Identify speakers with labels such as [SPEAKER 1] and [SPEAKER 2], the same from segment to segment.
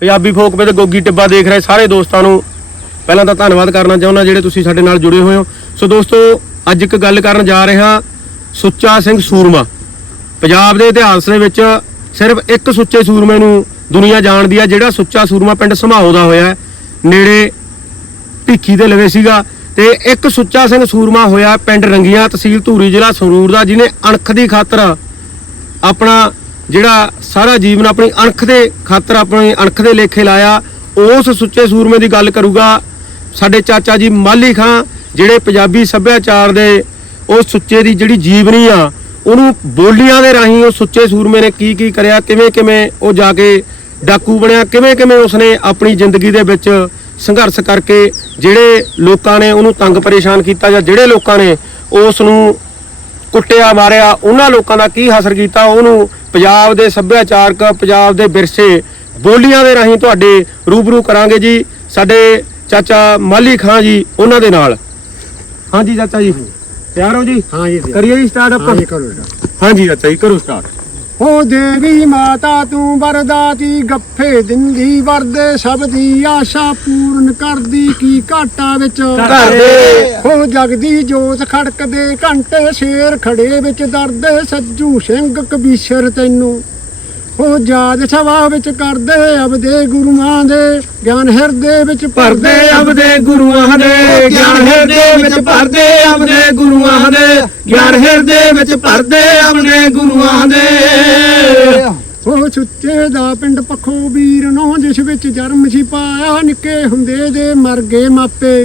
[SPEAKER 1] Punjabi folk ਵੇ ਤੇ ਗੋਗੀ ਟਿੱਬਾ ਦੇਖ ਰਹੇ ਸਾਰੇ ਦੋਸਤਾਂ ਨੂੰ। ਪਹਿਲਾਂ ਤਾਂ ਧੰਨਵਾਦ ਕਰਨਾ ਚਾਹੁੰਦਾ ਜਿਹੜੇ ਤੁਸੀਂ ਸਾਡੇ ਨਾਲ ਜੁੜੇ ਹੋਏ ਹੋ। ਸੋ ਦੋਸਤੋ, ਅੱਜ ਇੱਕ ਗੱਲ ਕਰਨ ਜਾ ਰਿਹਾ ਸੁੱਚਾ ਸਿੰਘ ਸੂਰਮਾ। ਪੰਜਾਬ ਦੇ ਇਤਿਹਾਸ ਦੇ ਵਿੱਚ ਸਿਰਫ ਇੱਕ ਸੁੱਚੇ ਸੂਰਮੇ ਨੂੰ ਦੁਨੀਆ ਜਾਣਦੀ ਆ, ਜਿਹੜਾ ਸੁੱਚਾ ਸੂਰਮਾ ਪਿੰਡ ਸਮਾਹੋ ਦਾ ਹੋਇਆ ਨੇੜੇ ਭਿੱਖੀ ਦੇ ਲਵੇ ਸੀਗਾ। ਤੇ ਇੱਕ ਸੁੱਚਾ ਸਿੰਘ ਸੂਰਮਾ ਹੋਇਆ ਪਿੰਡ ਰੰਗੀਆਂ ਤਹਿਸੀਲ ਧੂਰੀ ਜ਼ਿਲ੍ਹਾ ਸੰਗਰੂਰ ਦਾ, ਜਿਹਨੇ ਅਣਖ ਦੀ ਖਾਤਰ ਆਪਣਾ ਜਿਹੜਾ ਸਾਰਾ ਜੀਵਨ ਆਪਣੀ ਅਣਖ ਦੇ ਖਾਤਰ ਆਪਣੀ ਅਣਖ ਦੇ ਲੇਖੇ ਲਾਇਆ, ਉਸ ਸੁੱਚੇ ਸੂਰਮੇ ਦੀ ਗੱਲ ਕਰੂਗਾ। ਸਾਡੇ ਚਾਚਾ ਜੀ ਮਾਲੀ ਖਾਂ, ਜਿਹੜੇ ਪੰਜਾਬੀ ਸੱਭਿਆਚਾਰ ਦੇ ਉਹ ਸੁੱਚੇ ਦੀ ਜਿਹੜੀ ਜੀਵਨੀ ਆ, ਉਹਨੂੰ ਬੋਲੀਆਂ ਦੇ ਰਾਹੀਂ ਉਹ ਸੁੱਚੇ ਸੂਰਮੇ ਨੇ ਕੀ ਕੀ ਕਰਿਆ, ਕਿਵੇਂ ਕਿਵੇਂ ਉਹ ਜਾ ਕੇ ਡਾਕੂ ਬਣਿਆ, ਕਿਵੇਂ ਕਿਵੇਂ ਉਸਨੇ ਆਪਣੀ ਜ਼ਿੰਦਗੀ ਦੇ ਵਿੱਚ ਸੰਘਰਸ਼ ਕਰਕੇ ਜਿਹੜੇ ਲੋਕਾਂ ਨੇ ਉਹਨੂੰ ਤੰਗ ਪਰੇਸ਼ਾਨ ਕੀਤਾ ਜਾਂ ਜਿਹੜੇ ਲੋਕਾਂ ਨੇ ਉਸ ਨੂੰ ਕੁੱਟਿਆ ਮਾਰਿਆ ਉਹਨਾਂ ਲੋਕਾਂ ਦਾ ਕੀ ਹਾਸਰ ਕੀਤਾ? ਉਹਨੂੰ ਪੰਜਾਬ ਦੇ ਸੱਭਿਆਚਾਰਕ ਪੰਜਾਬ ਦੇ ਵਿਰਸੇ ਬੋਲੀਆਂ ਦੇ ਰਾਹੀਂ ਤੁਹਾਡੇ ਰੂਬਰੂ ਕਰਾਂਗੇ ਜੀ। ਸਾਡੇ ਚਾਚਾ ਮਾਲੀ ਖਾਂ ਜੀ ਉਹਨਾਂ ਦੇ ਨਾਲ। ਹਾਂਜੀ ਚਾਚਾ ਜੀ ਤਿਆਰ ਹੋ ਜੀ?
[SPEAKER 2] ਹਾਂ ਜੀ
[SPEAKER 1] ਕਰੀਏ ਜੀ ਸਟਾਰਟ ਆਪਾਂ?
[SPEAKER 2] ਕਰੋ ਜੀ।
[SPEAKER 1] ਹਾਂਜੀ ਚਾਚਾ ਜੀ ਕਰੋ ਸਟਾਰਟ
[SPEAKER 2] ਹੋ ਦੇਵੀ ਮਾਤਾ ਤੂੰ ਵਰਦਾਤੀ ਗੱਫੇ ਦਿੰਦੀ ਵਰਦੇ ਸਭ ਦੀ ਆਸ਼ਾ ਪੂਰਨ ਕਰਦੀ ਕੀ ਘਾਟਾ ਵਿੱਚ
[SPEAKER 1] ਘਰ ਦੇ।
[SPEAKER 2] ਹੋ ਜਗਦੀ ਜੋਤ ਖੜਕਦੇ ਘੰਟੇ ਸ਼ੇਰ ਖੜੇ ਵਿੱਚ ਦਰਦੇ ਸੱਜੂ ਸਿੰਘ ਕਬੀਸ਼ਰ ਤੈਨੂੰ ਹੋ ਜਾਦ ਸਭਾ ਵਿੱਚ ਕਰਦੇ ਅਬਦੇ ਗੁਰੂਆਂ ਦੇ ਗਿਆਨ ਹਿਰਦੇ ਵਿੱਚ
[SPEAKER 1] ਭਰਦੇ ਅਬਦੇ ਗੁਰੂਆਂ ਦੇ ਗਿਆਨ ਹਿਰਦੇ ਵਿੱਚ ਭਰਦੇ ਅਬਦੇ ਗੁਰੂਆਂ ਦੇ ਗਿਆਨ ਹਿਰਦੇ ਵਿੱਚ ਭਰਦੇ ਅਬਦੇ ਗੁਰੂਆਂ ਦੇ।
[SPEAKER 2] ਉਹ ਸੁੱਚੇ ਦਾ ਪਿੰਡ ਪਖੋ ਵੀਰ ਨੂੰ ਜਿਸ ਵਿੱਚ ਜਨਮ ਸੀ ਪਾਇਆ ਨਿੱਕੇ ਹੁੰਦੇ ਦੇ ਮਰ ਗਏ ਮਾਪੇ।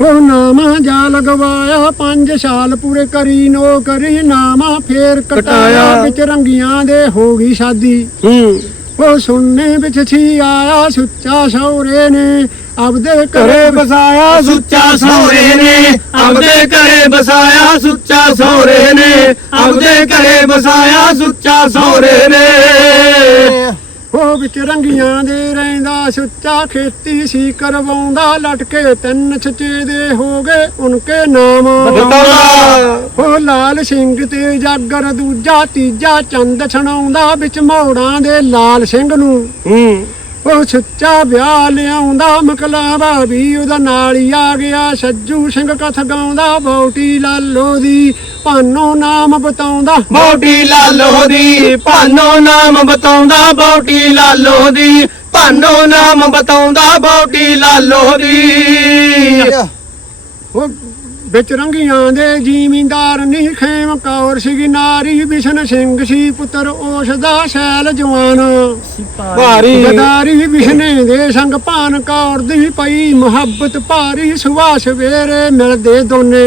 [SPEAKER 2] ਉਹ ਨਾਮਾ ਜਾ ਲਗਵਾਇਆ 5 ਸਾਲ ਪੂਰੇ ਕਰੀ ਨੋ ਕਰੀ ਨਾਮਾ ਫੇਰ ਕਟਾਇਆ। ਵਿੱਚ ਰੰਗੀਆਂ ਦੇ ਹੋ ਗਈ ਸ਼ਾਦੀ।
[SPEAKER 1] ਹੂੰ।
[SPEAKER 2] ਉਹ ਸੁਣਨੇ ਵਿੱਚ ਛੀ ਆਇਆ ਸੁੱਚਾ ਸੌਰੇ ਨੇ। ਆਪਦੇ
[SPEAKER 1] ਘਰੇ ਬਸਾਇਆ ਸੁੱਚਾ ਸਹੁਰੇ ਨੇ। ਆਪਦੇ ਘਰੇ ਬਸਾਇਆ ਸੁੱਚਾ ਸਹੁਰੇ ਨੇ। ਆਪਦੇ ਘਰੇ ਬਸਾਇਆ ਸੁੱਚਾ ਸਹੁਰੇ ਨੇ।
[SPEAKER 2] ਉਹ ਵਿੱਚ ਰੰਗੀਆਂ ਦੇ ਰਹਿੰਦਾ ਸੁੱਚਾ ਖੇਤੀ ਸੀ ਕਰਵਾਉਂਦਾ ਲਟਕੇ ਤਿੰਨ ਛਚੇ ਦੇ ਹੋ ਗਏ ਉਨਕੇ ਨਾਮ। ਉਹ ਲਾਲ ਸਿੰਘ ਤੇ ਜਾਗਰ ਦੂਜਾ ਤੀਜਾ ਚੰਦ ਛਣਾਉਂਦਾ ਵਿੱਚ ਮੋੜਾਂ ਦੇ ਲਾਲ ਸਿੰਘ ਨੂੰ।
[SPEAKER 1] ਹੂੰ।
[SPEAKER 2] ਉਹ ਸੱਚਾ ਵਿਆਹ ਲਿਆਉਂਦਾ ਮਕਲਾਵਾ ਵੀ ਉਹਦਾ ਨਾਲ ਹੀ ਆ ਗਿਆ। ਸੱਜੂ ਸਿੰਘ ਕਥ ਗਾਉਂਦਾ ਬੌਟੀ ਲਾਲੋ ਦੀ ਭਾਨੋ ਨਾਮ ਬਤਾਉਂਦਾ।
[SPEAKER 1] ਬੋਟੀ ਲਾਲੋ ਦੀ ਭਾਨੋ ਨਾਮ ਬਤਾਉਂਦਾ ਬੋਟੀ ਲਾਲੋ ਦੀ ਭਾਨੋ ਨਾਮ ਬਤਾਉਂਦਾ ਬੋਟੀ ਲਾਲੋ ਦੀ।
[SPEAKER 2] ਉਹ ਵਿੱਚ ਰੰਗੀਆਂ ਦੇ ਜ਼ਿਮੀਂਦਾਰ ਨਹੀਂ ਖੇਮ ਕੌਰ ਸੀ ਨਾਰੀ ਬਿਸ਼ਨ ਸਿੰਘ ਸੀ ਪੁੱਤਰ ਉਸ ਦਾ ਸ਼ੈਲ ਜਵਾਨ।
[SPEAKER 1] ਭਾਰੀ।
[SPEAKER 2] ਗਦਾਰੀ ਬਿਸ਼ਨੇ ਦੇ ਸੰਗ ਭਾਨ ਕੌਰ ਦੀ ਪਈ ਮੁਹੱਬਤ ਭਾਰੀ ਸੁਭਾ ਸਵੇਰੇ ਮਿਲਦੇ ਦੋਨੇ।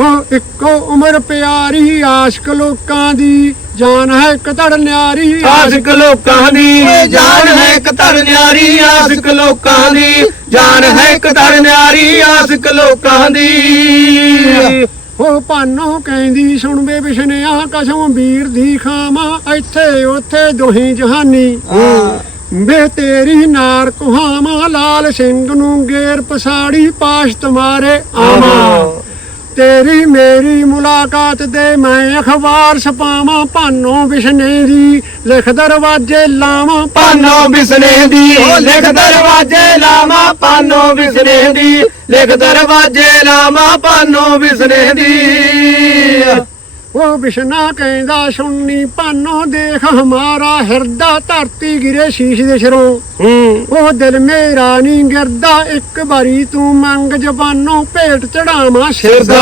[SPEAKER 2] ਉਹ ਇੱਕੋ ਉਮਰ ਪਿਆਰੀ ਆਸ਼ਕ ਲੋਕਾਂ ਦੀ ਜਾਨ ਹੈ ਕਤੜ ਨਿਆਰੀ
[SPEAKER 1] ਆਸ਼ਿਕ ਲੋਕਾਂ ਦੀ ਜਾਨ ਹੈ ਕਤਰ ਨਿਆਰੀ ਆਸ਼ਿਕ ਲੋਕਾਂ ਦੀ ਜਾਨ ਹੈ ਕਤਰ ਨਿਆਰੀ ਆਸ਼ਿਕ ਲੋਕਾਂ ਦੀ।
[SPEAKER 2] ਉਹ ਭਾਨੋ ਕਹਿੰਦੀ ਸੁਣ ਵੇ ਬਿਸ਼ਨਿਆ ਕਸਮ ਵੀਰ ਦੀ ਖਾਵਾਂ ਇੱਥੇ ਉੱਥੇ ਦੋਹੀ ਜਹਾਨੀ। ਵੇ ਤੇਰੀ ਨਾਰ ਕੁਹਾਵਾਂ ਲਾਲ ਸਿੰਘ ਨੂੰ ਗੇਰ ਪਸਾੜੀ ਪਾਸ਼ ਤੁਮਾਰੇ ਆਵਾਂ। ਤੇਰੀ ਮੇਰੀ ਮੁਲਾਕਾਤ ਦੇ ਮੈਂ ਅਖਬਾਰ ਛਪਾਵਾਂ, ਭਾਨੋ ਬਿਸ਼ਨੇ ਦੀ, ਲਿਖ ਦਰਵਾਜੇ ਲਾਵਾਂ।
[SPEAKER 1] ਪਾਨੋ ਬਿਸਨੇ ਦੀ, ਲਿਖ ਦਰਵਾਜੇ ਲਾਵਾਂ ਪਾਨੋ ਬਿਸਨੇ ਦੀ, ਲਿਖ ਦਰਵਾਜੇ ਲਾਵਾਂ ਪਾਨੋ ਬਿਸਨੇ ਦੀ।
[SPEAKER 2] ਉਹ ਬਿਸ਼ਨਾ ਕਹਿੰਦਾ ਸੁਣਨੀ ਭਾਨੋ ਦੇਖ ਹਮਾਰਾ ਹਿਰਦਾ ਧਰਤੀ ਗਿਰੇ ਸ਼ੀਸ਼ ਦੇ ਸਿਰੋਂ। ਉਹ ਦਿਲ ਮੇਰਾ ਨਹੀਂ ਗਿਰਦਾ ਇੱਕ ਵਾਰੀ ਤੂੰ ਮੰਗ ਜ਼ਬਾਨੋਂ ਭੇਟ ਚੜਾਵਾਂ ਸਿਰ ਦਾ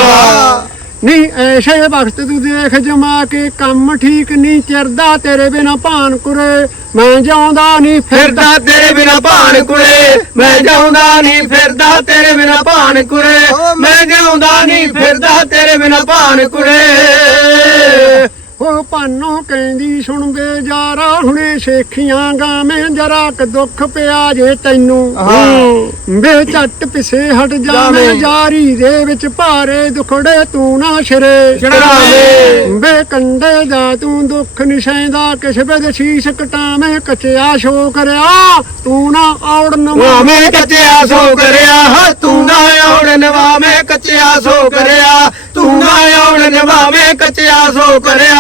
[SPEAKER 2] ਨਹੀਂ ਐਸੇ ਵਕਤ ਤੂੰ ਦੇਖ ਜਮਾ ਕੇ ਕੰਮ ਠੀਕ ਨਹੀਂ ਚਿਰਦਾ ਤੇਰੇ ਬਿਨਾ ਭਾਨ ਕੁਰੇ। ਮੈਂ ਜਾਉਂਦਾ ਨਹੀਂ ਫਿਰਦਾ।
[SPEAKER 1] ਤੇਰੇ ਬਿਨਾ ਭਾਣ ਕੁੜੇ ਮੈਂ ਜਾਉਂਦਾ ਨਹੀਂ ਫਿਰਦਾ ਤੇਰੇ ਬਿਨਾ ਭਾਣ ਕੁੜੇ ਮੈਂ ਜਾਉਂਦਾ ਨਹੀਂ ਫਿਰਦਾ ਤੇਰੇ ਬਿਨਾ ਭਾਣ ਕੁੜੇ
[SPEAKER 2] ਉਹ ਭਾਨੋ ਕਹਿੰਦੀ ਸੁਣ ਵੇ ਯਾਰਾ ਹੁਣੇ ਸੇਖੀਆਂ ਗਾਵੇਂ ਜਰਾ ਕ ਦੁੱਖ ਪਿਆ ਜੇ ਤੈਨੂੰ। ਵੇ ਝੱਟ ਪਿਸੇ ਹਟ ਜਾਵੇਂ। ਜਾਰੀ ਦੇ ਵਿੱਚ ਭਾਰੇ ਦੁਖੜੇ ਤੂੰ ਨਾ ਸਿਰੇ
[SPEAKER 1] ਚੜ੍ਹਾਵੇਂ।
[SPEAKER 2] ਵੇ ਕੰਡੇ ਦਾ ਤੂੰ ਦੁੱਖ ਨਿਸ਼ੈਂਦਾ ਕਿਸ ਵੇਦ ਸ਼ੀਸ਼ ਕਟਾਵੇਂ ਕਚਿਆ ਸ਼ੋ ਕਰਿਆ ਤੂੰ ਨਾ ਔੜਨ
[SPEAKER 1] ਵਾਵੇਂ ਕੱਚਿਆ ਸੋ ਕਰਿਆ ਤੂੰ ਨਾ ਔੜ ਨਵਾਵੇਂ ਕੱਚਿਆ ਸੋ ਕਰਿਆ ਤੂੰ ਨਾ ਔੜ ਨਵਾਵੇਂ ਕੱਚਿਆ ਸੋ ਕਰਿਆ।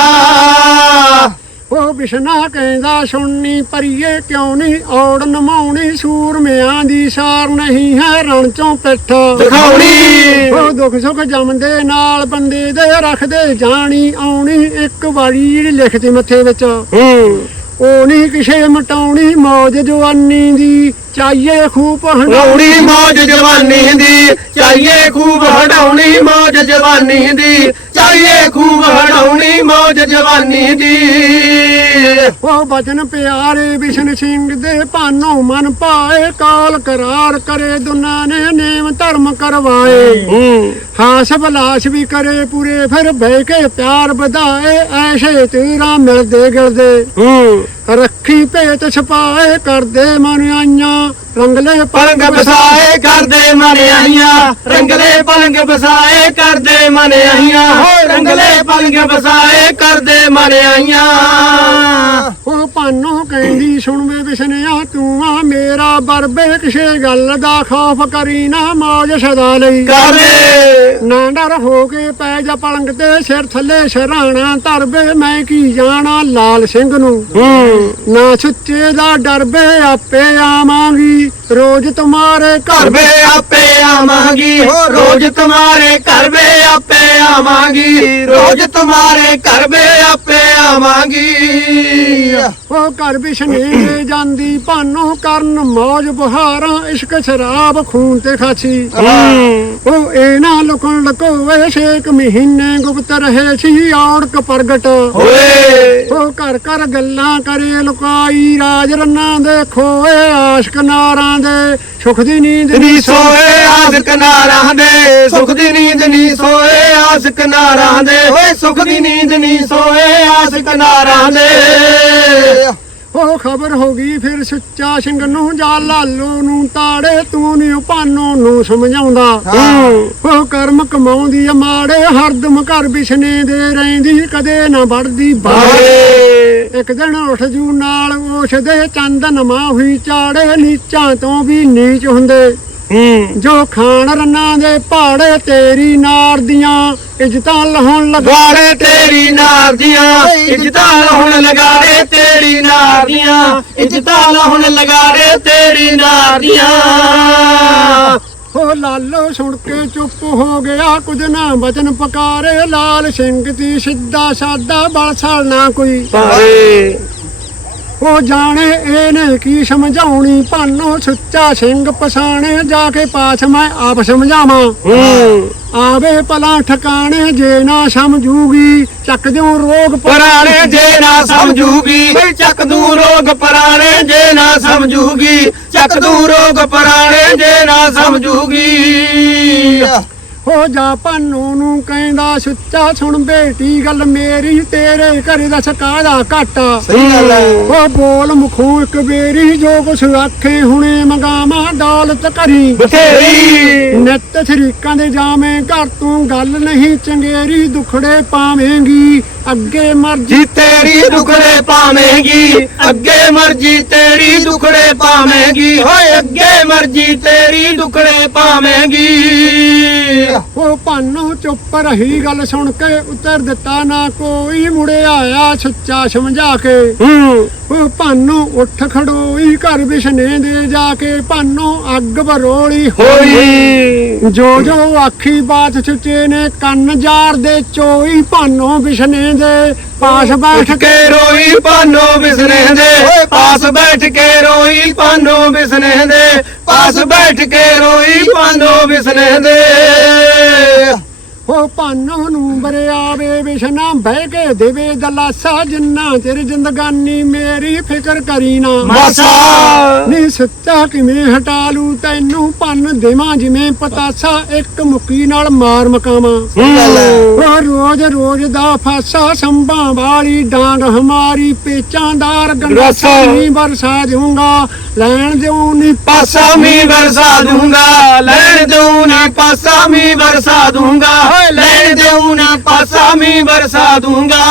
[SPEAKER 2] ਉਹ ਬਿਸ਼ਨਾ ਕਹਿੰਦਾ ਸੁਣਨੀ ਪਰੀਏ ਕਿਉਂ ਨਹੀਂ? ਔੜ ਨਮਾਉਣੀ ਸੂਰਮਿਆਂ ਦੀ ਸਾਰ ਨਹੀਂ ਹੈ ਰਣ ਚੋਂ ਪਿੱਠ।
[SPEAKER 1] ਦਿਖਾਉਣੀ।
[SPEAKER 2] ਉਹ ਦੁੱਖ ਸੁੱਖ ਜੰਮਦੇ ਨਾਲ ਬੰਦੇ ਦੇ ਰੱਖਦੇ ਜਾਣੀ ਆਉਣੀ। ਇੱਕ ਵਾਰੀ ਲਿਖਤੀ ਮੱਥੇ ਵਿੱਚ।
[SPEAKER 1] ਹੂੰ।
[SPEAKER 2] ਉਹ ਨਹੀਂ ਕਿਸੇ ਮਟਾਉਣੀ ਮੌਜ ਜਵਾਨੀ ਦੀ, ਚਾਹੀਏ ਖੂਬ ਹੰਡਾਉਣੀ
[SPEAKER 1] ਮੌਜ ਜਵਾਨੀ ਦੀ, ਚਾਹੀਏ ਖੂਬ ਹਟਾਉਣੀ ਮੌਜ ਜਵਾਨੀ ਦੀ ਚਾਹੀਏ ਖੂਬ ਹੜਾਉਣੀ ਮੌਜ ਜਵਾਨੀ ਦੀ।
[SPEAKER 2] ਉਹ ਬਚਨ ਪਿਆਰੇ ਵਿਸ਼ਨ ਸਿੰਘ ਦੇ ਭਾਨੋ ਮਨ ਪਾਏ ਕਾਲ ਕਰਾਰ ਕਰੇ ਦੁਨਾ ਨੇ ਨੇਮ ਧਰਮ ਕਰਵਾਏ।
[SPEAKER 1] ਹੂੰ
[SPEAKER 2] ਹਾਸ ਬਲਾਸ ਵੀ ਕਰੇ ਪੂਰੇ ਫਿਰ ਬਹਿ ਕੇ ਪਿਆਰ ਵਧਾਏ ਐਸੇ ਤੇਰਾ ਮਿਲਦੇ ਗਿਲਦੇ। ਰੱਖੀ ਭੇਤ ਛਪਾਏ ਕਰਦੇ ਮਨ ਆਈਆਂ ਰੰਗਲੇ
[SPEAKER 1] ਪਲੰਗ ਬਸਾਏ ਕਰਦੇ ਮਨਿਆਈਆਂ ਰੰਗਲੇ ਪਲੰਗ ਬਸਾਏ ਕਰਦੇ ਮਨਿਆਈਆਂ ਹੋ ਰੰਗਲੇ ਪਲੰਗ ਬਸਾਏ ਕਰਦੇ ਮਨਿਆਈਆਂ
[SPEAKER 2] ਉਹ ਭਾਨੋ ਕਹਿੰਦੀ ਸੁਣ ਵੇ ਬਿਸਨਿਆ ਬਰਬੇ ਕਿਸੇ ਗੱਲ ਦਾ ਖੌਫ ਕਰੀ ਨਾ ਮੌਜ ਸਦਾ ਲਈ।
[SPEAKER 1] ਕਰਦੇ
[SPEAKER 2] ਨਾ ਡਰ ਹੋ ਕੇ ਪੈ ਜਾ ਪਲੰਗ ਤੇ ਸਿਰ ਥੱਲੇ ਸ਼ਰਾਣਾ ਧਰਬੇ ਮੈਂ ਕੀ ਜਾਣਾ ਲਾਲ ਸਿੰਘ ਨੂੰ?
[SPEAKER 1] ਹੂੰ।
[SPEAKER 2] ਨਾ ਸੁੱਚੇ ਦਾ ਡਰਬੇ ਆਪੇ ਆਵਾਂਗੀ ਰੋਜ਼ ਤੁਮਾਰੇ
[SPEAKER 1] ਘਰ ਵੇ ਆਪੇ ਆਵਾਂਗੀ ਰੋਜ਼ ਤੁਹਾਰੇ ਘਰ ਵੇ ਆਪੇ ਆਵਾਂਗੀ ਰੋਜ਼ ਤੁਹਾਰੇ ਘਰ ਵੇ ਆਪੇ ਆਵਾਂਗੀ
[SPEAKER 2] ਉਹ ਘਰ ਬਿਸ਼ਨੇ ਜਾਂਦੀ ਭਾਨੋ ਕਰਨ ਮੌਜ ਬਹਾਰਾਂ ਇਸ਼ਕ ਸ਼ਰਾਬ ਖੂਨ ਤੇ ਖਾਸੀ। ਉਹ ਇਹ ਨਾ ਲੁਕਣ ਲਕੋਵੇ ਛੇਕ ਮਹੀਨੇ ਗੁਪਤ ਰਹੇ ਸੀ ਔੜਕ ਪ੍ਰਗਟ।
[SPEAKER 1] ਹੋਏ।
[SPEAKER 2] ਉਹ ਘਰ ਘਰ ਗੱਲਾਂ ਕਰੇ ਲੁਕਾਈ ਰਾਜ ਰੰਨਾਂ ਦੇ ਖੋਏ ਆਸ਼ਕ ਨਾਰਾਂ ਦੇ ਸੁਖ ਦੀ ਨੀਂਦ
[SPEAKER 1] ਨੀ ਸੋਏ ਆਸਕ ਨਾਰਾਂ ਦੇ ਸੁਖ ਦੀ ਨੀਂਦ ਨੀ ਸੋਏ ਆਸਕ ਨਾਰਾਂ ਦੇ। ਓਏ ਸੁਖ ਦੀ ਨੀਂਦ ਨੀ ਸੋਏ ਆਸਕ ਨਾਰਾਂ ਦੇ।
[SPEAKER 2] ਉਹ ਖਬਰ ਹੋ ਗਈ ਫਿਰ ਸੁੱਚਾ ਸਿੰਘ ਨੂੰ ਜਾ ਲਾਲੋ ਨੂੰ ਤਾੜੇ ਤੂੰ ਨੀ ਭਾਨੋ ਨੂੰ ਸਮਝਾਉਂਦਾ। ਉਹ ਕਰਮ ਕਮਾਉਂਦੀ ਆ ਮਾੜੇ ਹਰਦਮ ਘਰ ਬਿਸ਼ਨੇ ਦੇ ਰਹਿੰਦੀ ਕਦੇ ਨਾ ਵੜਦੀ
[SPEAKER 1] ਬਾਏ
[SPEAKER 2] ਇੱਕ ਦਿਨ ਉੱਠ ਜੂ ਨਾਲ ਉਸ ਦੇ ਚੰਦਨ ਮਾਂ ਹੋਈ ਚਾੜੇ ਨੀਚਾਂ ਤੋਂ ਵੀ ਨੀਚ ਹੁੰਦੇ।
[SPEAKER 1] ਹੂੰ।
[SPEAKER 2] ਜੋ ਖਾਣ ਰੰਨਾਂ ਦੇ ਪਹਾੜੇ ਤੇਰੀ ਨਾਰ ਦੀਆਂ ਇੱਜ਼ਤਾਂ ਲਹਾਉਣ ਲਗਾ
[SPEAKER 1] ਗਾੜੇ ਤੇਰੀ ਨਾਰ ਦੀਆਂ ਇੱਜ਼ਤਾਂ ਲਾਉਣ ਲਗਾੜੇ ਤੇਰੀ ਨਾਰ ਦੀਆਂ ਇੱਜ਼ਤਾਂ ਲਾਉਣ ਲਗਾੜੇ ਤੇਰੀ ਨਾਰ ਦੀਆਂ।
[SPEAKER 2] ਉਹ ਲਾਲੋ ਸੁਣ ਕੇ ਚੁੱਪ ਹੋ ਗਿਆ ਕੁਝ ਨਾ ਬਚਨ ਪਕਾਰੇ ਲਾਲ ਸਿੰਘ ਦੀ ਸਿੱਧਾ ਸਾਦਾ ਬਲਸਲ ਨਾ ਕੋਈ। ਉਹ ਜਾਣੇ ਇਹਨੇ ਕੀ ਸਮਝਾਉਣੀ? ਭਾਨੋ ਸੁੱਚਾ ਸਿੰਘ ਪਛਾਣੇ ਜਾ ਕੇ ਪਾਛ ਮੈਂ ਆਪ ਸਮਝਾਵਾਂ। ਆਵੇ ਭਲਾ ਠਕਾਣੇ ਜੇ ਨਾ ਸਮਝੂਗੀ ਚੱਕ ਦਿਓ ਰੋਗ
[SPEAKER 1] ਪੁਰਾਣੇ ਜੇ ਨਾ ਸਮਝੂਗੀ। ਚੱਕ ਦੂ ਰੋਗ ਪੁਰਾਣੇ ਜੇ ਨਾ ਸਮਝੂਗੀ। ਚੱਕ ਦੂ ਰੋਗ ਪੁਰਾਣੇ ਜੇ ਨਾ ਸਮਝੂਗੀ।
[SPEAKER 2] ਹੋ ਜਾ ਭਾਨੋ ਨੂੰ ਕਹਿੰਦਾ ਸੁੱਚਾ ਸੁਣ ਬੇਟੀ ਗੱਲ ਮੇਰੀ ਤੇਰੇ ਘਰੇ ਦਾ ਕਾਹਦਾ ਘਾਟਾ।
[SPEAKER 1] ਸਹੀ ਗੱਲ ਹੈ
[SPEAKER 2] ਉਹ ਬੋਲ ਮੁਖੋਂ ਇੱਕ ਬੇਰੀ ਜੋ ਕੁਛ ਆਖੇ ਹੁਣੇ ਮੰਗਾਵਾਂ ਦੌਲਤ ਕਰੀ।
[SPEAKER 1] ਬਥੇਰੀ।
[SPEAKER 2] ਨਿੱਤ ਸ਼ਰੀਕਾਂ ਦੇ ਜਾਵੇਂ ਘਰ ਤੂੰ ਗੱਲ ਨਹੀਂ ਚੰਗੇਰੀ ਦੁਖੜੇ ਪਾਵੇਂਗੀ। ਅੱਗੇ ਮਰਜ਼ੀ
[SPEAKER 1] ਤੇਰੀ ਦੁਖੜੇ ਪਾਵੇਂਗੀ। ਅੱਗੇ ਮਰਜ਼ੀ ਤੇਰੀ ਦੁਖੜੇ ਪਾਵੇਂਗੀ। ਹੋਏ ਅੱਗੇ ਮਰਜ਼ੀ ਤੇਰੀ ਦੁਖੜੇ ਪਾਵੇਂਗੀ।
[SPEAKER 2] ਉਹ ਭਾਨੋ ਚੁੱਪ ਰਹੀ ਗੱਲ ਸੁਣ ਕੇ ਉਤਰ ਦਿੱਤਾ ਨਾ ਕੋਈ ਮੁੜੇ ਆਇਆ ਸੱਚਾ ਸਮਝਾ ਕੇ। ਉਹ ਭਾਨੋ ਉੱਠ ਖੜੋਈ ਘਰ ਵਿਸ਼ਨੇ ਦੇ ਜਾ ਕੇ ਭਾਨੋ ਅੱਗ ਬਰੋਲੀ
[SPEAKER 1] ਹੋਈ।
[SPEAKER 2] ਜੋ ਜੋ ਆਖੀ ਬਾਤ ਸੁੱਚੇ ਨੇ ਕੰਨ ਜਾਰ ਦੇ ਚੋਈ ਭਾਨੋ ਵਿਸ਼ਨੇ ਦੇ। ਪਾਸ ਬੈਠ
[SPEAKER 1] ਕੇ ਰੋਈ ਪਾਨੋ ਬਿਸਨੇ ਦੇ। ਪਾਸ ਬੈਠ ਕੇ ਰੋਈ ਪਾਨੋ ਬਿਸਨੇ ਦੇ। ਪਾਸ ਬੈਠ ਕੇ ਰੋਈ ਪਾਨੋ ਬਿਸਨੇ ਦੇ। Aê!
[SPEAKER 2] ਉਹ ਭਾਨੋ ਨੂੰ ਬਰਿਆਵੇ ਵਿਸ਼ਨਾ ਬਹਿ ਕੇ ਦੇਵੇ ਦਲਾਸਾ ਜਿੰਨਾ ਤੇਰੀ ਜ਼ਿੰਦਗਾਨੀ ਮੇਰੀ ਫਿਕਰ ਕਰੀ ਨਾ।
[SPEAKER 1] ਮਾਸਾ!
[SPEAKER 2] ਨੀ ਸੱਚਾ ਕਿਵੇਂ ਹਟਾ ਲੂ ਤੈਨੂੰ ਭੰਨ ਦੇਵਾਂ ਜਿਵੇਂ ਪਤਾਸਾ ਇੱਕ ਮੁੱਕੀ ਨਾਲ ਮਾਰ ਮਕਾਵਾਂ। ਉਹ ਰੋਜ਼ ਰੋਜ਼ ਦਾ ਫਾਸਾ ਸੰਭਾਂ ਵਾਲੀ ਡਾਂਗ ਹਮਾਰੀ ਪੇਚਾਂਦਾਰ
[SPEAKER 1] ਰਸਾ।
[SPEAKER 2] ਗੰਡਾਸਾ ਨਹੀਂ ਵਰਸਾ ਦਊਂਗਾ ਲੈਣ ਦਿਉ ਨੀ
[SPEAKER 1] ਪਾਸਾ ਮੀ ਵਰਸਾ ਦੂੰਗਾ ਲੈਣ ਦਊ ਨਾ ਪਾਸਾ ਮੀ ਵਰਸਾ ਦੂੰਗਾ ਲੈਣ ਦਊ ਨਾ ਪਾਸਾ ਮੀ ਵਰਸਾ ਦੂੰਗਾ।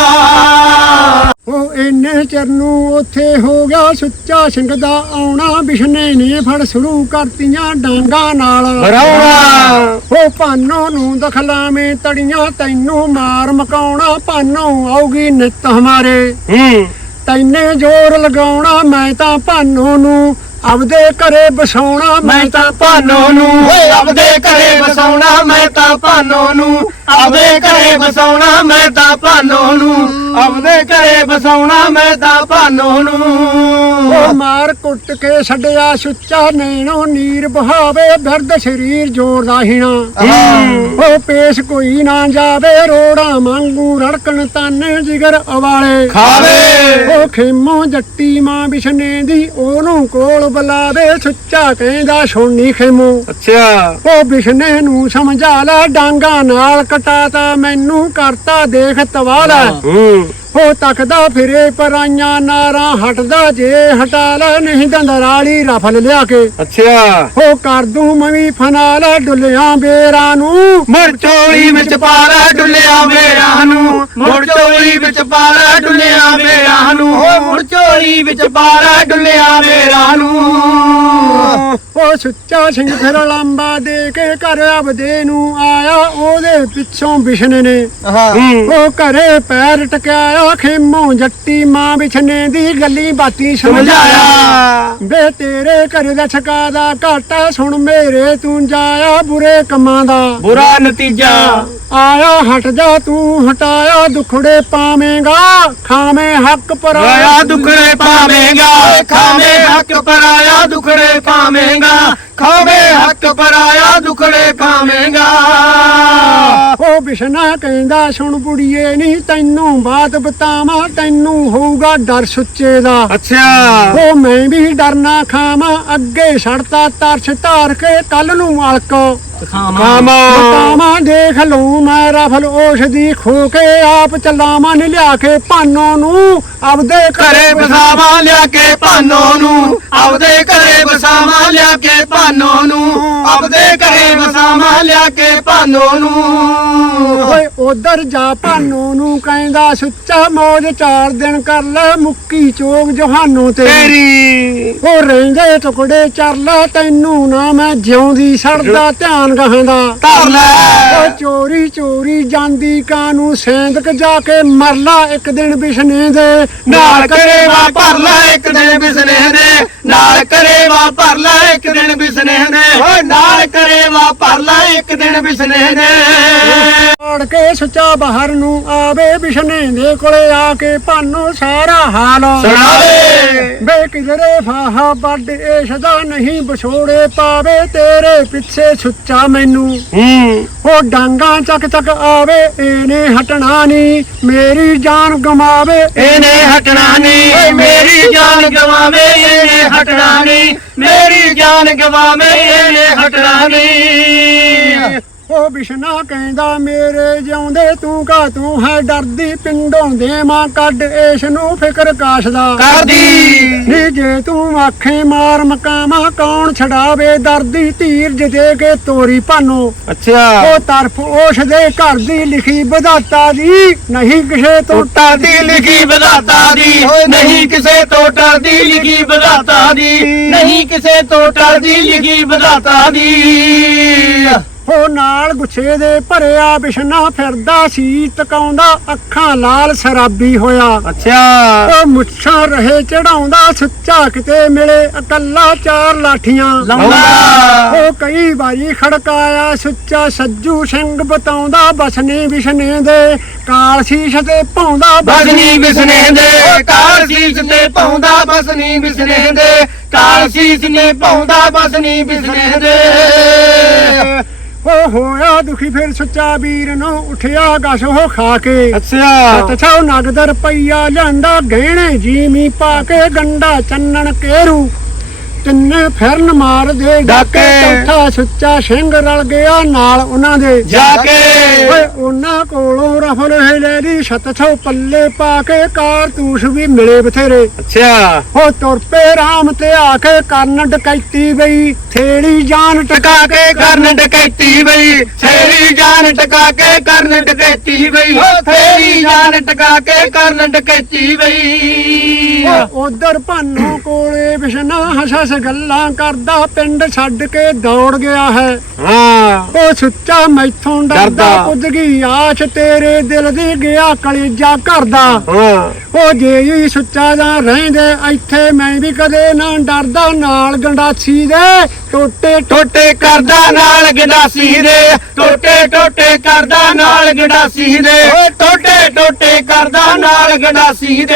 [SPEAKER 2] ਉਹ ਇੰਨੇ ਚਿਰ ਨੂੰ ਉੱਥੇ ਹੋ ਗਿਆ ਸੁੱਚਾ ਸਿੰਘ ਦਾ ਆਉਣਾ ਬਿਸ਼ਨੇ ਨੇ ਫੜ ਸ਼ੁਰੂ ਕਰਤੀਆਂ ਡਾਂਗਾ ਨਾਲ।
[SPEAKER 1] ਬਰਾਉਣਾ
[SPEAKER 2] ਉਹ ਭਾਨੋ ਨੂੰ ਦਖਲਾਵੇਂ ਤੜੀਆਂ ਤੈਨੂੰ ਮਾਰ ਮਕਾਉਣਾ ਭਾਨੋ ਆਉਗੀ ਨਿਤ ਹਮਾਰੇ।
[SPEAKER 1] ਹੂੰ।
[SPEAKER 2] ਤੈਨੇ ਜ਼ੋਰ ਲਗਾਉਣਾ ਮੈਂ ਤਾਂ ਭਾਨੋ ਨੂੰ ਆਪਦੇ ਘਰੇ ਬਸਾਉਣਾ
[SPEAKER 1] ਮੈਂ ਤਾਂ ਭਾਨੋ ਨੂੰ। ਓਏ ਆਪਦੇ ਘਰੇ ਵਸਾਉਣਾ ਮੈਂ ਤਾਂ ਭਾਨੋ ਨੂੰ। ਆਪਦੇ ਘਰੇ ਵਸਾਉਣਾ ਮੈਂ ਤਾਂ ਭਾਨੋ ਨੂੰ। ਆਪਦੇ ਘਰੇ ਵਸਾਉਣਾ ਮੈਂ ਤਾਂ ਭਾਨੋ ਨੂੰ।
[SPEAKER 2] ਉਹ ਮਾਰ ਕੁੱਟ ਕੇ ਛੱਡਿਆ ਸੁੱਚਾ ਨੈਣੋ ਨੀਰ ਬਹਾਵੇ ਬਿਰਧ ਸਰੀਰ ਜੋਰ ਰਾਹੀਣਾ ਉਹ ਪੇਸ਼ ਕੋਈ ਨਾ ਜਾਵੇ ਰੋੜਾ ਮੰਗੂ ਰੜਕਣ ਤਾਨੇ ਜਿਗਰ ਅਵਾਲੇ।
[SPEAKER 1] ਖਾਵੇ।
[SPEAKER 2] ਉਹ ਖੇਮੋ ਜੱਟੀ ਮਾਂ ਬਿਸ਼ਨੇ ਦੀ ਉਹਨੂੰ ਕੋਲ ਬੁਲਾਵੇ ਸੁੱਚਾ ਕਹਿੰਦਾ ਸੁਣਨੀ ਖੇਮੋ।
[SPEAKER 1] ਅੱਛਾ।
[SPEAKER 2] ਉਹ ਬਿਸ਼ਨੇ ਨੂੰ ਸਮਝਾ ਲੈ ਡਾਂਗਾ ਨਾਲ ਕਟਾਤਾ ਮੈਨੂੰ ਕਰਤਾ ਦੇਖ ਤਵਾਲਾ।
[SPEAKER 1] ਹੂੰ।
[SPEAKER 2] ਉਹ ਤੱਕਦਾ ਫਿਰੇ ਪਰਾਈਆਂ ਨਾਰਾਂ ਹਟਦਾ ਜੇ ਹਟਾ ਲੈ ਨਹੀਂ ਦੰਦਰਾਲੀ ਰਫਲ ਲਿਆ ਕੇ।
[SPEAKER 1] ਅੱਛਾ।
[SPEAKER 2] ਉਹ ਕਰ ਦੂੰ ਮੈਂ ਵੀ ਫਨਾ ਲੈ ਡੁੱਲਿਆਂ ਬੇਰਾਂ ਨੂੰ।
[SPEAKER 1] ਮੁੜ ਚੋਲੀ ਵਿੱਚ ਪਾ ਲੈ ਡੁੱਲਿਆ ਮੇਰਾਂ ਨੂੰ। ਮੁੜ ਚੋਲੀ ਵਿੱਚ ਪਾ ਲੈ ਡੁੱਲਿਆ ਮੇਰਾਂ ਨੂੰ। ਓ ਮੁੜ ਚੋਲੀ ਵਿੱਚ ਪਾ ਲੈ ਡੁੱਲਿਆ ਮੇਰਾਂ ਨੂੰ।
[SPEAKER 2] ਉਹ ਸੁੱਚਾ ਸਿੰਘ ਫਿਰ ਲੰਬਾ ਦੇ ਕੇ ਘਰ ਆਪਦੇ ਨੂੰ ਆਇਆ ਉਹਦੇ ਪਿੱਛੋਂ ਬਿਸ਼ਨੇ ਨੇ।
[SPEAKER 1] ਹੂੰ।
[SPEAKER 2] ਉਹ ਘਰੇ ਪੈਰ ਟਕਿਆਇਆ ਖੇਮੋਂ ਜੱਟੀ ਮਾਂ ਬਿਛਨੇ ਦੀ ਗੱਲੀ ਬਾਤੀ ਸਮਝਾਇਆ।
[SPEAKER 1] ਸਮਝਾਇਆ।
[SPEAKER 2] ਵੇ ਤੇਰੇ ਘਰ ਦਾ ਛਕਾ ਦਾ ਘਾਟਾ ਸੁਣ ਮੇਰੇ ਤੂੰ ਜਾਇਆ ਬੁਰੇ ਕੰਮਾਂ ਦਾ।
[SPEAKER 1] ਬੁਰਾ ਨਤੀਜਾ।
[SPEAKER 2] ਆਇਆ ਹਟ ਜਾ ਤੂੰ ਹਟਾਇਆ ਦੁਖੜੇ ਪਾਵੇਂਗਾ। ਖਾਵੇਂ ਹੱਕ ਪਰਾਇਆ।
[SPEAKER 1] ਰਾਇਆ ਦੁਖੜੇ ਪਾਵੇਂਗਾ। ਖਾਵੇਂ ਹੱਕ ਪਰਾਇਆ ਦੁਖੜੇ ਪਾਵੇਂਗਾ। ਖਾਵੇਂ ਹੱਕ ਪਰਾਇਆ ਦੁਖੜੇ ਪਾਵੇਂਗਾ
[SPEAKER 2] ਉਹ ਬਿਸ਼ਨਾ ਕਹਿੰਦਾ ਸੁਣ ਬੁੜੀਏ ਨਹੀਂ ਤੈਨੂੰ ਬਾਤ ਬਤਾਵਾਂ ਤੈਨੂੰ ਹੋਊਗਾ ਡਰ ਸੁੱਚੇ ਦਾ।
[SPEAKER 1] ਅੱਛਾ।
[SPEAKER 2] ਉਹ ਮੈਂ ਵੀ ਡਰਨਾ ਖਾਵਾਂ ਅੱਗੇ ਛੜਤਾ ਤਰਛ ਧਾਰ ਕੇ ਕੱਲ ਨੂੰ ਮਾਲਕ
[SPEAKER 1] ਖਾਮਾ
[SPEAKER 2] ਬਤਾਵਾਂ ਦੇਖ ਲਊ ਮੈਂ ਰਫਲ ਔਸ਼ਧੀ ਖੋ ਕੇ ਆਪ ਚਲਾਵਾਂ ਨੀ ਲਿਆ ਕੇ ਭਾਨੋ ਨੂੰ। ਆਪਦੇ
[SPEAKER 1] ਘਰੇ ਬਸਾਵਾ ਲਿਆ ਕੇ ਭਾਨੋ ਨੂੰ। ਆਪਦੇ ਘਰੇ ਬਸਾਵਾ ਲਿਆ ਕੇ ਭਾਨੋ ਨੂੰ ਆਪਦੇ ਘਰੇ ਬਸਾਵਾ ਲਿਆ ਕੇ ਭਾਨੋ ਨੂੰ।
[SPEAKER 2] ਓਏ ਉਧਰ ਜਾ ਭਾਨੋ ਨੂੰ ਕਹਿੰਦਾ ਸੁੱਚਾ ਮੌਜ ਚਾਰ ਦਿਨ ਕਰ ਲੈ ਮੁੱਕੀ ਚੋਗ ਜਹਾਨੋਂ ਤੇ
[SPEAKER 1] ਤੇਰੀ।
[SPEAKER 2] ਉਹ ਰਹਿੰਦੇ ਟੁਕੜੇ ਚਰ ਲੈ ਤੈਨੂੰ ਨਾ ਮੈਂ ਜਿਉਂਦੀ ਸੜਦਾ ਧਿਆਨ ਗਹਾਂਦਾ
[SPEAKER 1] ਧਰ ਲੈ।
[SPEAKER 2] ਓ ਚੋਰੀ ਚੋਰੀ ਜਾਂਦੀ ਕਾਨੂੰ ਸੈਂਦਕ ਜਾ ਕੇ ਮਰ ਲਾ ਇੱਕ ਦਿਨ ਬਿਸ਼ਨੇ ਦੇ।
[SPEAKER 1] ਨਾਲ ਕਰੇਵਾ ਭਰ ਲੈ ਇੱਕ ਦਿਨ ਬਿਸਨੇ ਦੇ। ਨਾਲ ਕਰੇਵਾ ਭਰ ਲੈ ਇੱਕ ਦਿਨ ਬਿਸਨੇ ਦੇ ਓਏ ਨਾਲ ਕਰੇਵਾ ਭਰ ਲੈ ਇੱਕ ਦਿਨ ਬਿਸਨੇ ਦੇ
[SPEAKER 2] ਆੜ ਕੇ ਸੁੱਚਾ ਬਾਹਰ ਨੂੰ ਆਵੇ ਬਿਸ਼ਨੇ ਦੇ ਕੋਲੇ ਆ ਕੇ ਭਾਨੋ ਸਾਰਾ ਹਾਲ।
[SPEAKER 1] ਸੁਣਾਵੇ।
[SPEAKER 2] ਬੇ ਕਿਧਰੇ ਫਾਹਾ ਵੱਡ ਏਸ਼ ਦਾ ਨਹੀਂ ਵਿਛੋੜੇ ਪਾਵੇ ਤੇਰੇ ਪਿੱਛੇ ਸੁੱਚਾ ਮੈਨੂੰ।
[SPEAKER 1] ਹੂੰ।
[SPEAKER 2] ਉਹ ਡਾਂਗਾ ਚੱਕ ਚੱਕ ਆਵੇ ਇਹਨੇ ਹਟਣਾ ਨਹੀਂ ਮੇਰੀ ਜਾਨ ਗਮਾਵੇ
[SPEAKER 1] ਇਹਨੇ ਹਟਣਾ ਨਹੀਂ ਮੇਰੀ ਜਾਨ ਗਵਾਵੇ ਇਹਨੇ ਹਟਣਾ ਨਹੀਂ ਮੇਰੀ ਜਾਨ ਗਵਾਵੇ ਇਹਨੇ ਹਟਣਾ ਨਹੀਂ
[SPEAKER 2] ਉਹ ਬਿਸ਼ਨਾ ਕਹਿੰਦਾ ਮੇਰੇ ਜਿਉਂਦੇ ਤੂੰ ਕਾ ਤੂੰ ਹੈ ਡਰਦੀ ਪਿੰਡੋਂ ਦੇ ਮਾਂ ਕੱਢ ਏਸ਼ ਨੂੰ ਫਿਕਰ ਕਾਸ਼ ਦਾ
[SPEAKER 1] ਕਰਦੀ।
[SPEAKER 2] ਨੀ ਜੇ ਤੂੰ ਆਖੇ ਮਾਰ ਮਕਾਮਾ ਕੌਣ ਛਡਾਵੇ ਦਰਦੀ ਧੀਰਜ ਦੇ ਕੇ ਤੋਰੀ ਭਾਨੋ?
[SPEAKER 1] ਅੱਛਾ।
[SPEAKER 2] ਉਹ ਤਰਫ ਉਸ ਦੇ ਘਰ ਦੀ ਲਿਖੀ ਵਿਧਾਤਾ ਦੀ ਨਹੀਂ ਕਿਸੇ ਤੋਂ
[SPEAKER 1] ਟੋਟਾ ਦੀ ਲਿਖੀ ਵਿਧਾਤਾ ਦੀ ਨਹੀਂ ਕਿਸੇ ਤੋਂ ਡਰਦੀ ਲਿਖੀ ਵਿਧਾਤਾ ਦੀ ਨਹੀਂ ਕਿਸੇ ਤੋਂ ਡਰਦੀ ਲਿਖੀ ਵਿਧਾਤਾ ਦੀ।
[SPEAKER 2] ਉਹ ਨਾਲ ਗੁੱਛੇ ਦੇ ਭਰਿਆ ਬਿਸ਼ਨਾ ਫਿਰਦਾ ਸੀ ਤਕਾਉਂਦਾ ਅੱਖਾਂ ਲਾਲ ਸ਼ਰਾਬੀ ਹੋਇਆ।
[SPEAKER 1] ਅੱਛਾ।
[SPEAKER 2] ਉਹ ਮੁੱਛਾਂ ਰਹੇ ਚੜਾਉਂਦਾ ਸੁੱਚਾ ਕਿਤੇ ਮਿਲੇ ਇਕੱਲਾ ਚਾਰ ਲਾਠੀਆਂ।
[SPEAKER 1] ਲਾਉਂਦਾ।
[SPEAKER 2] ਉਹ ਕਈ ਵਾਰੀ ਖੜਕਾਇਆ ਸੁੱਚਾ ਸੱਜੂ ਸਿੰਘ ਬਤਾਉਂਦਾ ਬਸਨੇ ਬਿਸ਼ਨੇ ਦੇ ਕਾਲ ਸ਼ੀਸ਼ ਤੇ ਪਾਉਂਦਾ।
[SPEAKER 1] ਬਸਨੀ ਬਿਸਨੇ ਦੇ ਕਾਲ ਸੀਸ ਤੇ ਪਾਉਂਦਾ ਬਸਨੀ ਬਿਸਨੇ ਦੇ ਕਾਲ ਸੀਸ ਨੇ ਪਾਉਂਦਾ ਬਸਨੀ ਬਿਸਨੇ ਦੇ।
[SPEAKER 2] ਹੋਇਆ ਦੁਖੀ ਫਿਰ ਸੁੱਚਾ ਵੀਰ ਨੂੰ ਉਠਿਆ ਗਸ ਉਹ ਖਾ ਕੇ।
[SPEAKER 1] ਅੱਛਾ।
[SPEAKER 2] ਸੱਤ ਛਾਉ ਨਗਦ ਰੁਪਈਆ ਲਿਆਂਦਾ ਗਹਿਣੇ ਜੀਮੀ ਪਾ ਕੇ ਗੰਡਾ ਚੰਨਣ ਕੇਰੂ। ਤਿੰਨੇ ਫਿਰਨ ਮਾਰ ਦੇ
[SPEAKER 1] ਡਾਕੇ।
[SPEAKER 2] ਚੌਥਾ ਸੁੱਚਾ ਸਿੰਘ ਰਲ ਗਿਆ ਨਾਲ ਉਹਨਾਂ ਦੇ।
[SPEAKER 1] ਜਾ ਕੇ
[SPEAKER 2] ਓਏ ਉਹਨਾਂ ਕੋਲੋਂ ਰਫਲ ਹਿਲੇ ਦੀ ਸੱਤ ਛਾਉ ਪੱਲੇ ਪਾ ਕੇ ਕਾਰਤੂਸ ਵੀ ਮਿਲੇ ਬਥੇਰੇ।
[SPEAKER 1] ਅੱਛਾ।
[SPEAKER 2] ਉਹ ਤੁਰ ਪਏ ਰਾਮ ਤੇ ਆ ਕੇ ਕਰਨ ਡਕੈਤੀ ਬਈ ਥੇੜੀ ਜਾਨ
[SPEAKER 1] ਟਕਾ ਕੇ ਕਰਨ ਡਕੈਤੀ ਬਈ ਛੇਰੀ ਜਾਨ ਟਕਾ ਕੇ ਕਰਨ ਡਕੈਤੀ ਬਈ ਹੋ ਜਾਨ ਟਕਾ ਕੇ ਕਰਨ ਡਕੈਤੀ ਬਈ।
[SPEAKER 2] ਉਧਰ ਭਾਨੋ ਕੋਲੇ ਬਿਸ਼ਨਾ ਹਸਾ ਗੱਲਾਂ ਕਰਦਾ ਪਿੰਡ ਛੱਡ ਕੇ ਦੌੜ ਗਿਆ ਹੈ।
[SPEAKER 1] ਹਾਂ।
[SPEAKER 2] ਉਹ ਸੁੱਚਾ ਮੈਥੋਂ ਡਰਦਾ। ਪੁੱਜ ਗਈ ਆਸ਼ ਤੇਰੇ ਦਿਲ ਦੀ ਗਿਆ ਕਲੇਜਾ ਕਰਦਾ।
[SPEAKER 1] ਹਾਂ।
[SPEAKER 2] ਉਹ ਜੇ ਹੀ ਸੁੱਚਾ ਦਾ ਰਹਿੰਦੇ ਇੱਥੇ ਮੈਂ ਵੀ ਕਦੇ ਨਾ ਡਰਦਾ। ਨਾਲ ਗੰਡਾਸੀ ਦੇ ਟੋਟੇ
[SPEAKER 1] ਟੋਟੇ ਕਰਦਾ ਨਾਲ ਗੰਡਾਸੀ ਦੇ ਟੋਟੇ ਟੋਟੇ ਕਰਦਾ ਨਾਲ ਗੰਡਾਸੀ ਦੇ। ਟੋਟੇ ਟੋਟੇ ਕਰਦਾ ਨਾਲ ਗੰਡਾਸੀ ਦੇ।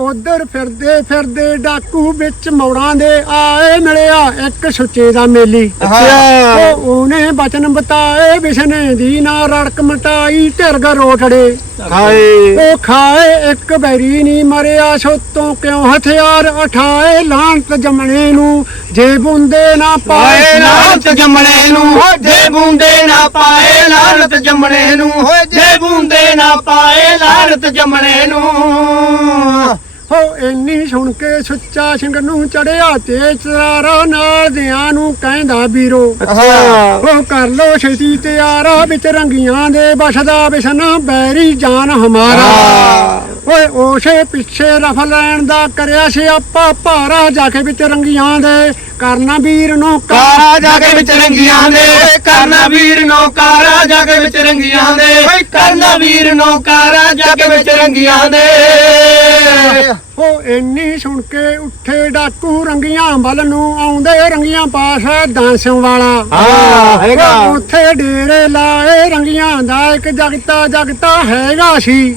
[SPEAKER 2] ਉਧਰ ਫਿਰਦੇ ਫਿਰਦੇ ਡਾਕੂ ਵਿੱਚ ਮੌੜਾਂ ਦੇ ਆਏ ਮਿਲਿਆ ਇੱਕ ਸੁੱਚੇ ਦਾ ਮੇਲੀ।
[SPEAKER 1] ਅੱਛਾ।
[SPEAKER 2] ਉਹ ਉਹਨੇ ਬਚਨ ਬਤਾਏ ਵਿਸ਼ਨੇ ਦੀ ਨਾ ਰੜਕ ਮਟਾਈ ਢਿਰਗ ਰੋਟੜੇ
[SPEAKER 1] ਹਾਏ।
[SPEAKER 2] ਉਹ ਖਾਏ ਇੱਕ ਬੈਰੀ ਨਹੀਂ ਮਰਿਆ ਸੋਤੋਂ ਕਿਉਂ ਹਥਿਆਰ ਉਠਾਏ ਲਾਂਤ ਜਮਣੇ ਨੂੰ ਜੇ ਬੁੰਦੇ ਨਾ
[SPEAKER 1] ਪਾਏ ਲਾਲਤ ਜੰਮਣੇ ਨੂੰ ਜੇ ਬੂੰਦੇ ਨਾ ਪਾਏ ਲਾਲਤ ਜੰਮਣੇ ਨੂੰ ਜੇ ਬੂੰਦੇ ਨਾ ਪਾਏ ਲਾਲਤ ਜੰਮਣੇ ਨੂੰ।
[SPEAKER 2] ਹੋ ਇੰਨੀ ਸੁਣ ਕੇ ਸੁੱਚਾ ਸਿੰਘ ਨੂੰ ਚੜਿਆ ਤੇ ਚਰਾਰਾ ਨਾਲ ਦਿਆਂ ਨੂੰ ਕਹਿੰਦਾ ਵੀਰੋ। ਉਹ ਕਰ ਲੋ ਛੇਤੀ ਤਿਆਰਾ ਵਿੱਚ ਰੰਗੀਆਂ ਦੇ ਬਸਦਾ ਬਿਸਨਾ ਬੈਰੀ ਜਾਨ ਹਮਾਰਾ। ਓਏ ਉਸੇ ਪਿੱਛੇ ਰਫ ਲੈਣ ਦਾ ਕਰਿਆ ਸੀ ਆਪਾ ਭਾਰਾ ਜਾ ਕੇ ਵਿੱਚ ਰੰਗੀਆਂ ਦੇ। ਕਰਨਾ ਵੀਰ ਨੂੰ
[SPEAKER 1] ਕਾਰਾ ਜਾ ਕੇ ਵਿੱਚ ਰੰਗੀਆਂ ਦੇ। ਕਰਨਾ ਵੀਰ ਨੌਕਾਰਾ ਜਾ ਕੇ ਵਿੱਚ ਰੰਗੀਆਂ ਦੇ। ਕਰਨਾ ਵੀਰ ਨੌਕਾਰਾ ਜਾ ਕੇ ਵਿੱਚ ਰੰਗੀਆਂ ਦੇ।
[SPEAKER 2] ਉਹ ਇੰਨੀ ਸੁਣ ਕੇ ਉੱਠੇ ਡਾਕੂ ਰੰਗੀਆਂ ਵੱਲ ਨੂੰ ਆਉਂਦੇ ਰੰਗੀਆਂ ਪਾਸ ਦਾਂਸਿਆਂ ਵਾਲਾ।
[SPEAKER 1] ਹਾਂ, ਹੈਗਾ।
[SPEAKER 2] ਉੱਥੇ ਡੇਰੇ ਲਾਏ ਰੰਗੀਆਂ ਦਾ ਇੱਕ ਜਗਤਾ ਜਗਤਾ ਹੈਗਾ ਸੀ।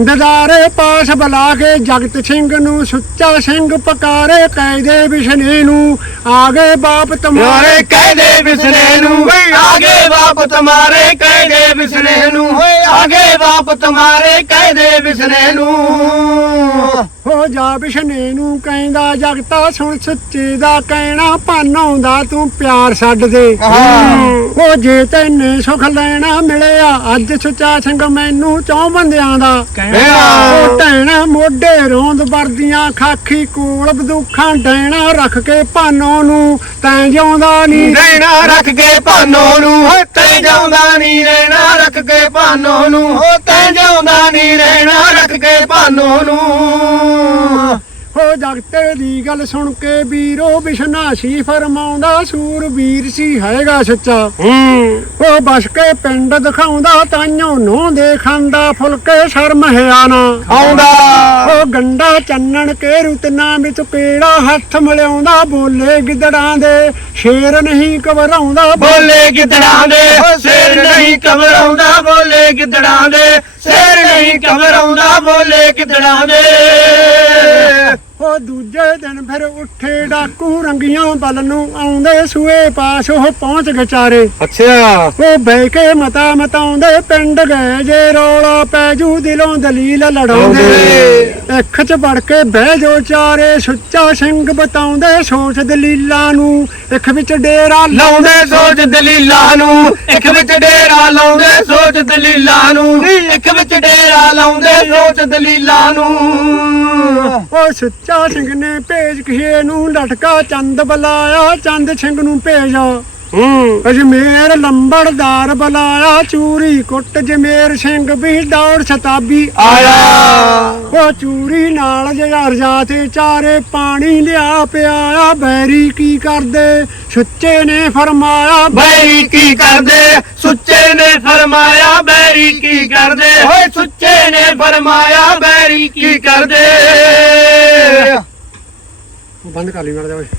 [SPEAKER 2] ਦਦਾਰੇ ਪਾਸ ਬੁਲਾ ਕੇ ਜਗਤ ਸਿੰਘ ਨੂੰ, ਸੁੱਚਾ ਸਿੰਘ ਪਕਾਰੇ ਕਾਇਦੇ ਵਿਸ਼ਨੇ ਨੂੰ, ਆਗੇ ਬਾਪ
[SPEAKER 1] ਯਾਰੇ
[SPEAKER 2] ਤੁਮਾਰੇ
[SPEAKER 1] ਕਹਦੇ ਬਿਸਰੇ ਨੂੰ ਆਗੇ ਬਾਪ ਤੁਮਾਰੇ ਕਹਦੇ ਬਿਸਰੇ ਨੂੰ ਆਗੇ ਬਾਪ ਤੁਮਾਰੇ ਕਹਦੇ ਬਿਸਰੇ ਨੂੰ।
[SPEAKER 2] ਹੋ ਜਾ ਵਿਸ਼ਨੇ ਨੂੰ ਕਹਿੰਦਾ ਜਗਤਾ ਸੁਣ ਸੱਚੇ ਦਾ ਕਹਿਣਾ ਭਾਨੋਂ ਤੂੰ ਪਿਆਰ ਛੱਡ ਦੇ। ਉਹ ਜੇ ਤੈਨੇ ਸੁਖ ਲੈਣਾ ਮਿਲਿਆ ਅੱਜ ਸੁੱਚਾ ਸਿੰਘ ਮੈਨੂੰ ਚੌ ਬੰਦਿਆਂ ਦਾ। ਉਹ ਟੈਣਾ ਮੋਢੇ ਰੋਂਦ ਵਰਦੀਆਂ ਖਾਖੀ ਕੋਲ ਬਦੂਖਾਂ ਡੈਣਾ ਰੱਖ ਕੇ ਭਾਨੋਂ ਨੂੰ ਤੈਂ ਜਿਉਂਦਾ ਨਹੀਂ
[SPEAKER 1] ਰਹਿਣਾ ਰੱਖ ਕੇ ਭਾਨੋ ਨੂੰ ਤੈ ਜਾਉਂਦਾ ਨਹੀਂ ਰਹਿਣਾ ਰੱਖ ਕੇ ਭਾਨੋ ਨੂੰ ਤੈ ਜਾਉਂਦਾ ਨਹੀਂ ਰਹਿਣਾ ਰੱਖ ਕੇ ਭਾਨੋ ਨੂੰ।
[SPEAKER 2] ਹੋ ਜਗਤੇ ਦੀ ਗੱਲ ਸੁਣ ਕੇ ਵੀਰੋ ਬਿਸ਼ਨਾ ਸੀ ਫਰਮਾਉਂਦਾ ਸੂਰਬੀਰ ਸੀ ਹੈਗਾ ਸੱਚਾ।
[SPEAKER 1] ਹੂੰ।
[SPEAKER 2] ਉਹ ਬਸ ਕੇ ਪਿੰਡ ਦਿਖਾਉਂਦਾ ਤਾਈਓ ਨੂੰ ਦੇਖਾਂਦਾ ਫੁਲਕੇ ਸ਼ਰਮ ਹਿਆਣਾ
[SPEAKER 1] ਆਉਂਦਾ।
[SPEAKER 2] ਉਹ ਗੰਡਾ ਚੰਨਣ ਕੇ ਰੁਤਨਾ ਵਿੱਚ ਕਿਹੜਾ ਹੱਥ ਮਿਲਾਉਂਦਾ ਬੋਲੇ ਗਿੱਦੜਾਂ ਦੇ ਸ਼ੇਰ ਨਹੀਂ ਘਬਰਾਉਂਦਾ
[SPEAKER 1] ਬੋਲੇ ਗਿੱਦੜਾਂ ਦੇ ਸਿਰ ਨਹੀਂ ਕਬਰਾਉਂਦਾ ਬੋਲੇ ਗਿੱਦੜਾਂ ਦੇ? ਸਿਰ ਨਹੀਂ ਕਬਰਾਉਂਦਾ ਬੋਲੇ ਗਿੱਦੜਾਂ ਦੇ?
[SPEAKER 2] ਉਹ ਦੂਜੇ ਦਿਨ ਫਿਰ ਉੱਠੇ ਡਾਕੂ ਰੰਗੀਆਂ ਵੱਲ ਨੂੰ ਆਉਂਦੇ ਸੂਏ ਪਾਸ ਉਹ ਪਹੁੰਚ ਗਏ ਚਾਰੇ।
[SPEAKER 1] ਅੱਛਾ।
[SPEAKER 2] ਉਹ ਬਹਿ ਕੇ ਮਤਾ ਮਤਾਉਂਦੇ ਪਿੰਡ ਗਏ ਜੇ ਰੌਲਾ ਪੈ ਜੂ ਦਿਲੋਂ ਦਲੀਲ ਲੜਾਉਂਦੇ। ਅੱਖ 'ਚ ਵੜ ਕੇ ਬਹਿ ਜੋ ਚਾਰੇ ਸੁੱਚਾ ਸਿੰਘ ਬਤਾਉਂਦੇ ਸੋਚ ਦਲੀਲਾਂ ਨੂੰ ਅੱਖ ਵਿੱਚ ਡੇਰਾ
[SPEAKER 1] ਲਾਉਂਦੇ। ਸੋਚ ਦਲੀਲਾਂ ਨੂੰ ਇੱਕ ਵਿੱਚ ਡੇਰਾ ਲਾਉਂਦੇ ਸੋਚ ਦਲੀਲਾਂ ਨੂੰ ਇੱਕ ਵਿੱਚ ਡੇਰਾ ਲਾਉਂਦੇ ਸੋਚ ਦਲੀਲਾਂ ਨੂੰ।
[SPEAKER 2] ਉਹ ਸੁੱਚਾ ਸਿੰਘ ਨੇ ਭੇਜ ਕਿਸੇ ਨੂੰ ਲਟਕਾ ਚੰਦ ਬੁਲਾਇਆ ਚੰਦ ਸਿੰਘ ਨੂੰ ਭੇਜਾ।
[SPEAKER 1] ਹੂੰ
[SPEAKER 2] ਅਜਮੇਰ ਲੰਬੜਦਾਰ ਬੁਲਾਇਆ, ਚੂਰੀ ਕੁੱਟ ਜਮੇਰ ਸਿੰਘ ਵੀ ਦੌੜ ਸ਼ਤਾਬੀ
[SPEAKER 1] ਆਇਆ।
[SPEAKER 2] ਉਹ ਚੂਰੀ ਨਾਲ ਜਗਰ ਜਾ ਤੇ ਚਾਰੇ ਪਾਣੀ ਲਿਆ ਪਿਆਇਆ, ਬੈਰੀ ਕੀ ਕਰਦੇ? ਸੁੱਚੇ ਨੇ ਫਰਮਾਇਆ,
[SPEAKER 1] ਬੈਰੀ ਕੀ ਕਰਦੇ? ਸੁੱਚੇ ਨੇ ਫਰਮਾਇਆ, ਬੈਰੀ ਕੀ ਕਰਦੇ? ਓਏ ਸੁੱਚੇ ਨੇ ਫਰਮਾਇਆ, ਬੈਰੀ ਕੀ ਕਰਦੇ?
[SPEAKER 2] ਬੰਦ ਕਰ ਲਈ ਮਰ ਜਾ ਓਏ।